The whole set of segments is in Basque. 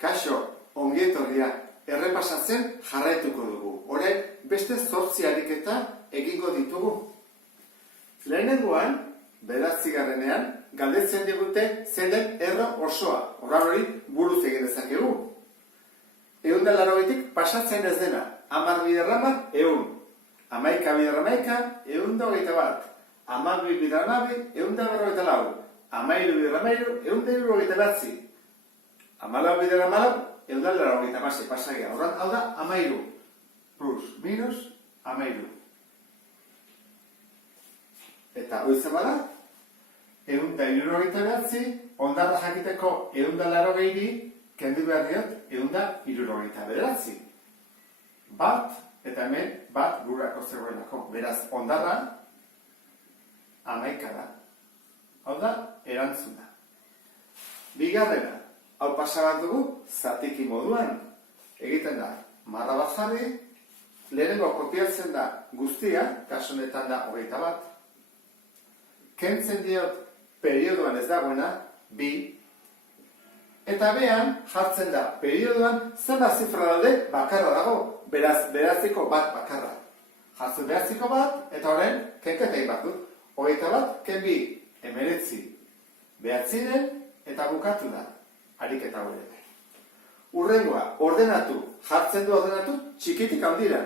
Kaixo, ongi etorria, errepasatzen jarraituko dugu. Orain, beste 8 ariketa egingo ditugu. Lehenengoan, 9. galdetzen digute zein den erro osoa. Horran hori buruz egin dezakegu. 180tik pasatzen ez dena. 10 bider 10, 100. 11 bider 11, 121. 12 bider 12, 144. 13 bider 13, 179. 14 bider 14, 186 pasagia. Horran, hau da, 13. Plus, minus, 13. Eta hoizen bada, 179, ondarra jakiteko 180, kendu behar diot, 179. Bat, eta hemen, bat gurako zegoelako. Beraz, ondarra, 11 da. Hau da, erantzuna. Bigarrena, hau pasa bat dugu, zatiki moduan. Egiten da, marra bat jarri, lehenengo kopiatzen da guztia, kasu honetan da 21. Kentzen diot, periodoan ez dagoena, 2. Eta behan, jartzen da, periodoan, zenbat zifra daude, bakarra dago. Beraz, 9ko bat bakarra. Jartzen 9ko bat, eta horren, kenketein bat dut. 21, ken 2, 19. 9 eta bukatu da. Ariketa hori. Urrengoa, ordenatu. Jartzen du ordenatu, txikitik handira.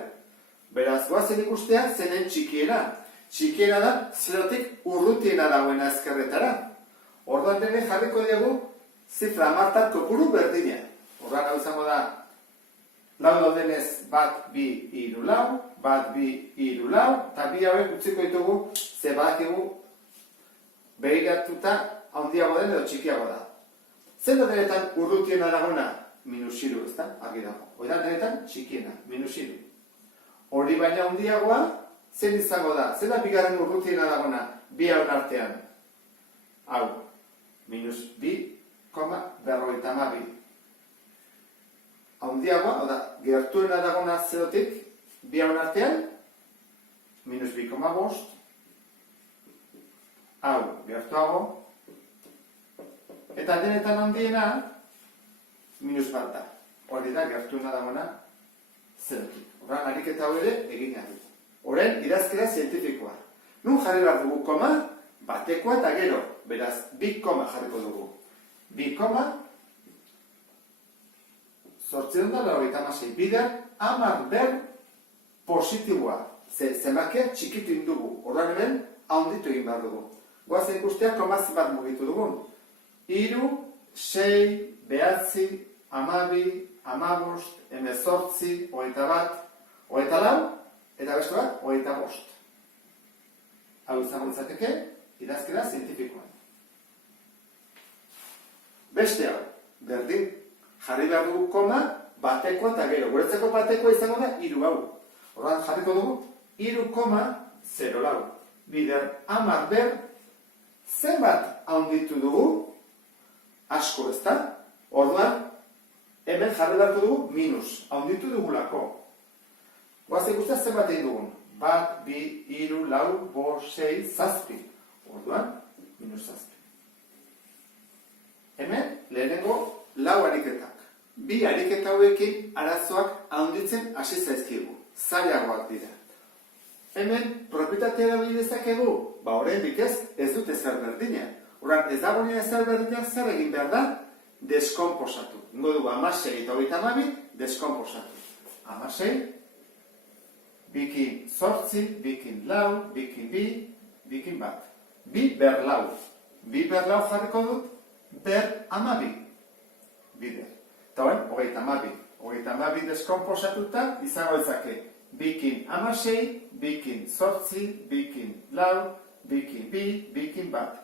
Beraz, goazen ikustea, zenen txikiera. Txikiera da, zerotik urrutiena dagoena ezkerretara. Orduan dene jarriko dugu, zifra martat kopuru berdina. Orduan hau izango da, lau daudenez bat, 2, 3, lau, bat, 2, 3, lau, eta bi hauek utziko ditugu, ze badakigu behiratuta handiago den edo txikiago da. Zer da denetan urrutiena dagoena? -3, ez da? Argi dago. Oida denetan txikiena, -3. Hori baina handiagoa, zen izango da? Zer da bigarren urrutiena dagoena? Bi haun artean. Hau, -2,52. Handiagoa, hau da, gertuena dagoena zerotik, bi haun artean, -2,5. Hau, gertuago. Eta denetan handiena, -1 da. Hori da, gertuena dagoena zerotik. Horran, ariketa hori ere egin ari. Horren, idazkera zientifikoa. Nun jarri behar dugu koma, batekoa eta gero. Beraz, 2 koma jarriko dugu. 2 koma, 896 bider, 10 ber positiboa. Zemakia txikitu indugu. Horran hemen, handitu egin behar dugu. Goazen ikustea, koma bat mugitu dugun. 3, 6, 9, 12, 15, 18, 21, 24, eta beste bat, 25. Hau izango izateke, idazkera zientifikoan. Beste hau, berdin, jarri behar dugu koma, batekoa eta gero. Guretzako batekoa izango da, 3 hau. Horran jarriko dugu, 3,0 lau. Bider, 10 ber, zenbat handitu dugu, asko ez da? Orduan, hemen jarri beharko dugu, minus, handitu dugulako. Goaz ikustea zenbat egin dugun. 1, 2, 3, lau, 5, 6, 7. Orduan, -7. Hemen, lehenengo, lau ariketak. 2 ariketa hauekin arazoak handitzen hasi zaizkigu. Zailagoak dira. Hemen, propietatea erabili dezakegu? Oraindik ez dut ezer berdina. Horran, ez dagoen ezer berdina zer egin behar da? Deskomposatu. Ingo dugu, 16 eta 22, deskomposatu. 16, bikin 8, bikin lau, bikin 2, bikin bat. 2 ber lau. 2 ber lau jarriko dut, ber 12. Bider. Eta horren, 32. 32 deskomposatuta, izango ezake. Bikin 16, bikin 8, bikin lau, bikin 2, bikin bat.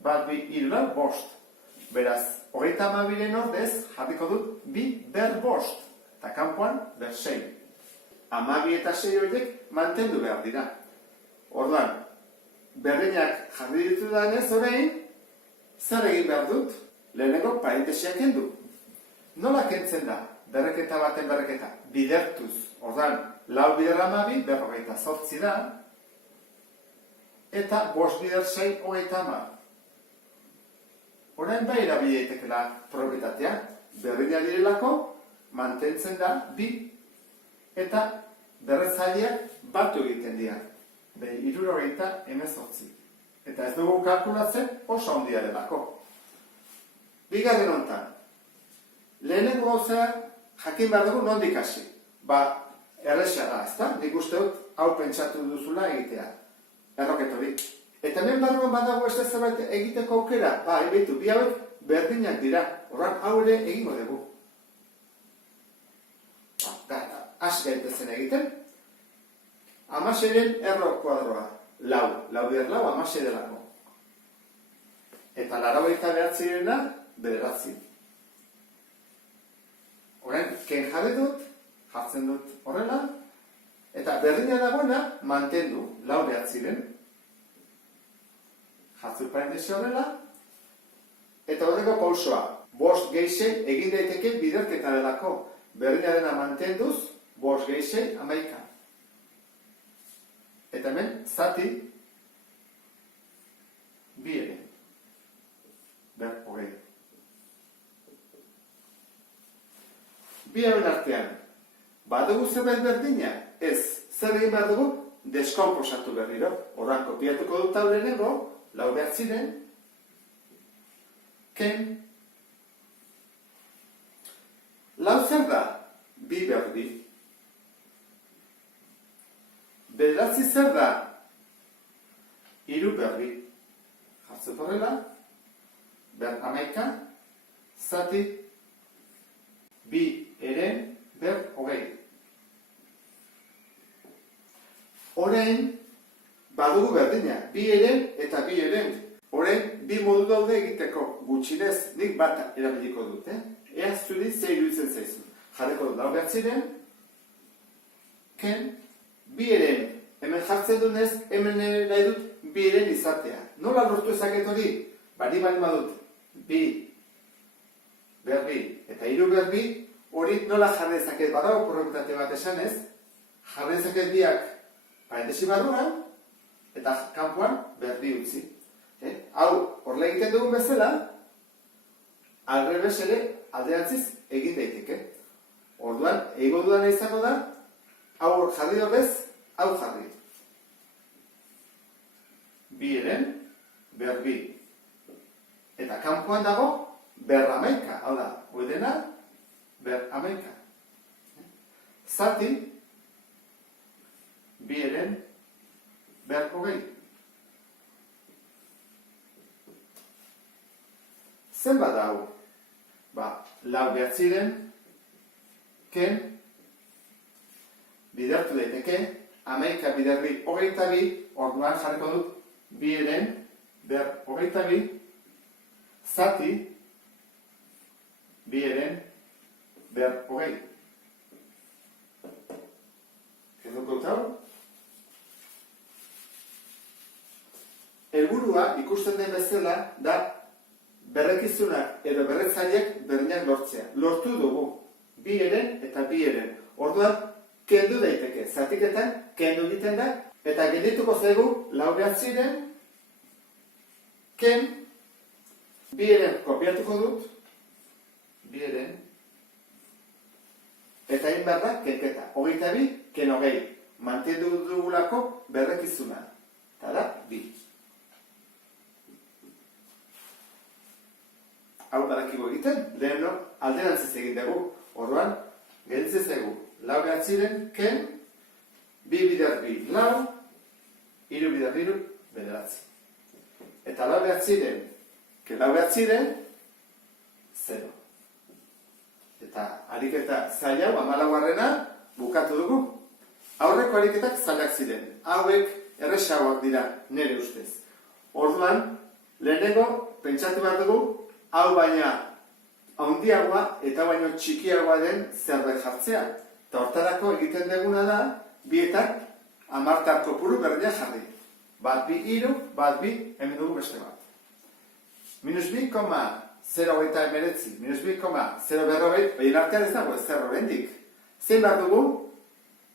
Bat, 2, 3, lau, 5. Beraz, 32 ordez jarriko dut 2 ber 5. Eta kanpoan, ber 6. 12 eta 6 horiek mantendu behar dira. Orduan, berdinak jarri ditudanez orain, zer egin behar dut? Lehenengo parentesiak kendu. Nola kentzen da? Berreketa baten berreketa. Bidertuz. Orduan, 4 bider 12, 48 da. Eta 5 bider 6, 30. Orain bai erabili daitekela propietatea. berdina direlako, mantentzen da bi, eta berretzaileak batu egiten dira. 318. Eta ez dugu kalkulatzen oso handia delako. Bigarren honetan, lehenengo gauzea jakin behar dugu nondik hasi. Erresa da, ezta? Nik uste dut hau pentsatu duzula egitea. Erroketori. Eta hemen barruan badago ez zerbait egiteko aukera. Behitu, bi hauek berdinak dira. Horran hau ere egingo dugu. Has gaitezen egiten. 16-ren erro kuadroa. Lau bier lau, 16 delako. Eta 89 bederatzi. Horren, ken jarri dut, jartzen dut horrela, eta berdina dagoena mantendu, 9-ren. Jartzen parentesi horrela, eta horreko pausoa, 5 gehi 6 egin daiteke biderketa delako. Berdina dena mantenduz, 5 gehi 6, 11. Eta hemen, zati, 2-ren. Hogei. Bi hauen artean, badugu zerbait berdina? Ez, zer egin behar dugu? Deskomposatu berriro. Horran kopiatuko dut hau lehenengo, 9-ren, ken. Lau zer da? 2 berdi. Bederatzi zer da? 3 berdi. Jartzeko horrela, 11, zati, 2-ren, 20. Orain, badugu berdina, 2-ren eta 2-ren. Orain, 2 modu daude egiteko, gutxinez, nik bat erabiliko dut, Ea zuri ze iruditzen zaizu. Jarreko dut, 9-ren, ken, 2-ren, hemen jartzen dunez, hemen ere nahi dut 2-ren izatea. Nola lortu ezaket hori? Bari badut, 2 berbi eta 3 berbi, hori nola jarri ezaket, badago proprietate bat esanez, jarri ezaket biak parentesi barruan, eta kanpoan berbi utzi. Hau, horrela egiten dugun bezala, alrebes ere alderantziz egin daiteke. Orduan, eigo dudana izango da, hau jarri ordez, hau jarri. 2-ren, berbi. Eta kanpoan dago, 11. Hau da, oidena, 11. Zati, 2-ren, 20. Zenbat da hau? 9-ren, ken, bidertu daiteke, 11 biderbi 22, orduan jarriko dut 2-ren, 22, zati, 2-ren, 20. Kenduko dut hau? Helburua ikusten den bezala da berrekizunak edo berretzaileak berdinak lortzea. Lortu dugu, 2-ren eta 2-ren. Orduan, kendu daiteke. Zatiketan, kendu egiten da, eta geldituko zaigu 9-ren, ken, 2-ren kopiatuko dut, 2-ren, eta egin behar da, kenketa. 22, ken 20. Mantendu dugulako berrekizuna. Eta da, 2. Hau badakigu egiten, leheno alderantziz egin dugu. Orduan, gelditzen zaigu, 9-ren, ken, 2 biderbi 4, 3 biderbi 9. Eta 9-ren, ken 9-ren, 0. Eta ariketa zaila, 14-garrena, bukatu dugu. Aurreko ariketak zailak ziren. Hauek erresagoak dira, nire ustez. Orduan, lehenengo, pentsatu behar dugu, hau baina handiagoa eta baino txikiagoa den zerbait jartzea. Eta hortarako egiten duguna da, bietak 10 kopuru berdina jarri. Bat 2, 3, bat 2, hemen dugu beste bat. -2,029, -2,040, behien artean ez dago ez zer horrendik. Zein behar dugu?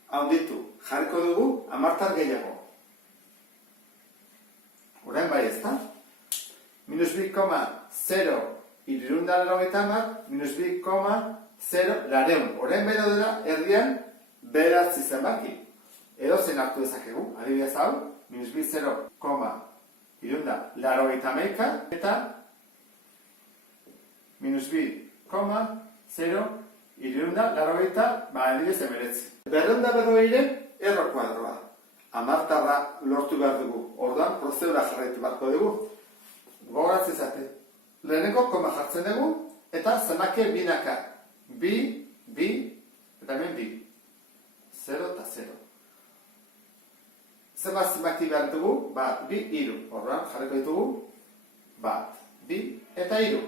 Handitu, jarriko dugu 10 gehiago. Orain bai ez da? -2,0 390 minus 2,0 lareun. Horren bero dela, erdian, bederatzi zenbaki. Edo zen hartu dezakegu, adibidez hau, minus 2,0,390 eta minus 2,0,390, adibidez emeretzi. 240 erro kuadroa. Hamartarra lortu behar dugu. Orduan, prozedura jarraitu beharko dugu. Gogoratze izate. Lehenengo koma jartzen dugu, eta zenbakia binaka. Bi, eta hemen bi. 0 eta 0. Zenbat zenbaki behar dugu? Bat, bi, iru. Orduan, jarriko ditugu. Bat, bi, eta iru.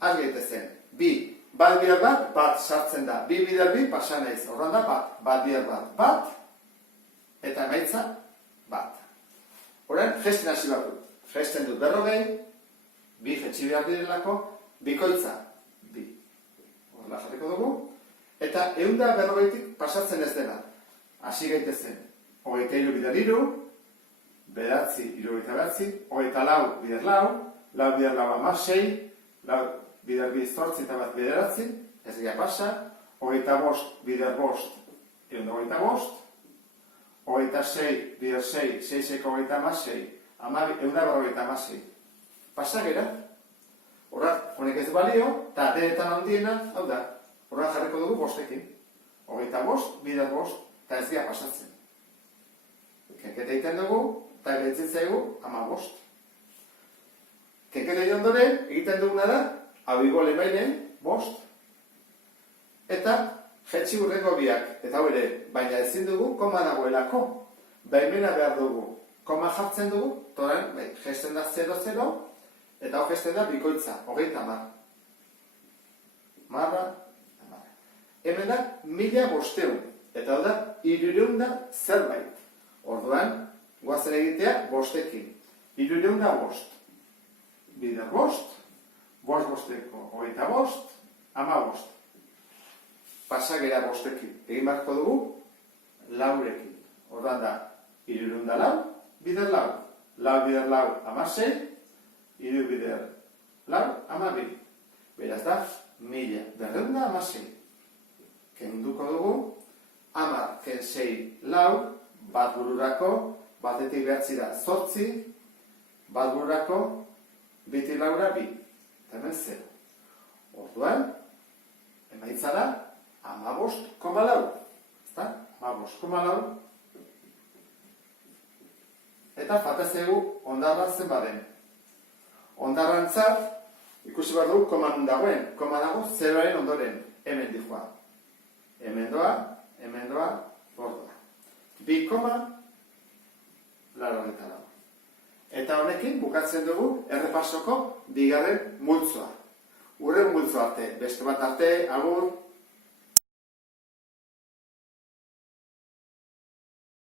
Argi zen. Bi, bat bidar bat sartzen da. Bi bidar bi, pasan naiz. Orduan da, bat bidar bat, eta emaitza, bat. Horren, gesten hasi bat dut. Gesten dut 40, bi jetxi behar direlako, bikoitza, bi. Horrela jarriko dugu. Eta 140tik pasatzen ez dela. Hasi gaitezen. 23 bidar iru, bederatzi, irurogeita bederatzi, 24 bidar lau, lau bidar lau amasei, lau bidar bi zortzi eta bat bederatzi, ez gira pasa, 25 bidar bost, 125, 26 bidar 6, 6eko 26, 126. Pasa gera. Horra, honek ez balio, eta denetan handiena, hau da, horra jarriko dugu bostekin. 25 bidar bost, eta ez gira pasatzen. Kenketa egiten dugu, eta egitzen zaigu, 15. Kenketa egin ondoren, egiten duguna da, abigo lehenainen, bost, eta jetxi urrengo biak, eta hau ere, baina ezin dugu, koma dagoelako. Baimena behar dugu, koma jartzen dugu, toren, gesten da 0,0, eta hau gesten da bikoitza, 30. Marra, hemen da, 1500, eta hau da, 300 zerbait. Orduan, guazen egitea, bostekin. 305. Bidar bost, bosteko, 25, 15. Pasagera bostekin. Egin beharko dugu, laurekin. Orduan da, 304, bidar lau. Lau bidar lau, 16, 3 bidar lau, 12. Beraz da, 1216. Kenduko dugu, 10, ken 6, lau, bat bururako, batetik behatzira 8, bat bururako, bitik laura 2, eta hemen 0. Orduan, emaitza da, 15,4. Ezta? 15,4. Eta fatezegu ondarra zen baden. Ondarrantzat, ikusi behar dugu, koma nun dagoen. Koma dago, 0aren ondoren. Hemen dijoa. Hemen doa, bordoa. 2,84. Eta honekin bukatzen dugu errepasoko bigarren multzoa. Urren multzo arte, beste bat arte, agur.